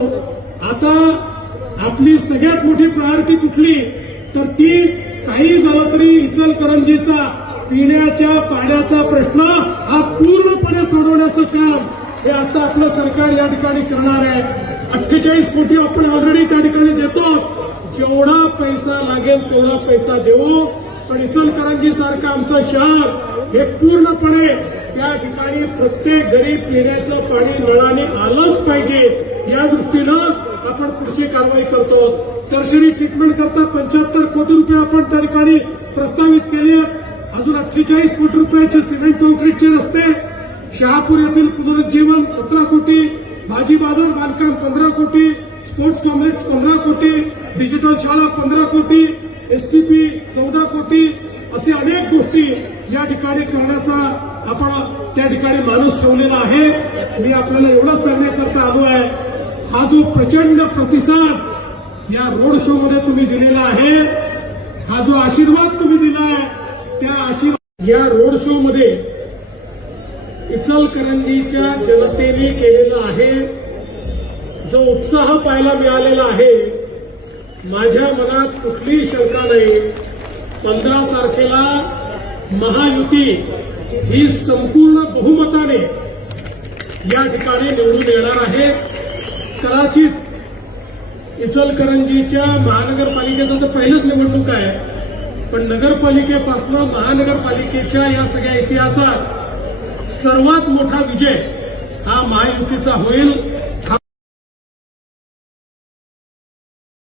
आता आपली सगळ्यात मोठी प्रायोरिटी कुठली? तर ती काही झालं तरी इचलकरंजीचा पिण्याच्या पाण्याचा प्रश्न हा पूर्णपणे सोडवण्याचं काम हे आता आपलं सरकार या ठिकाणी करणार आहे. अठ्ठेचाळीस कोटी आपण ऑलरेडी त्या ठिकाणी देतो. जेवढा पैसा लागेल तेवढा पैसा देऊ. पण इचलकरंजी सारखं आमचं शहर हे पूर्णपणे त्या ठिकाणी प्रत्येक घरी पिण्याचं पाणी नळाने आलंच पाहिजे. या दृष्टीनं आपण पुढची कारवाई करतो. टर्शरी ट्रीटमेंट करता पंच्याहत्तर कोटी रुपये आपण त्या ठिकाणी प्रस्तावित केले. आहेत अजून अठ्ठेचाळीस कोटी रुपयाचे सिमेंट कॉन्क्रीटचे रस्ते. शहापूर येथील पुनरुज्जीवन सतरा कोटी भाजी बाजार बांधकाम पंधरा कोटी स्पोर्ट्स कॉम्प्लेक्स पंधरा कोटी डिजिटल शाळा पंधरा कोटी एसटीपी चौदा कोटी असे अनेक गोष्टी या ठिकाणी करण्याचा आपण त्या ठिकाणी माणूस ठेवलेला आहे. मी आपल्याला एवढंच सांगण्यात चालू आहे. हा जो प्रचंड प्रतिसाद या रोड शो मध्ये तुम्ही दिलेला आहे हा जो आशीर्वाद तुम्ही दिला आहे त्या आशीर्वाद या रोड शो मध्ये इचलकरंजीच्या जनतेने केलेला आहे जो उत्साह पाहायला मिळालेला आहे माझ्या मनात कुठलीही शंका नाही. पंधरा तारखेला महायुती ही संपूर्ण बहुमताने या ठिकाणी निवडून येणार आहे. कदाचित इचलकरंजीच्या महानगरपालिकेचं तर पहिलंच निवडणूक आहे. पण नगरपालिकेपासून महानगरपालिकेच्या या सगळ्या इतिहासात सर्वात मोठा विजय हा महायुतीचा होईल.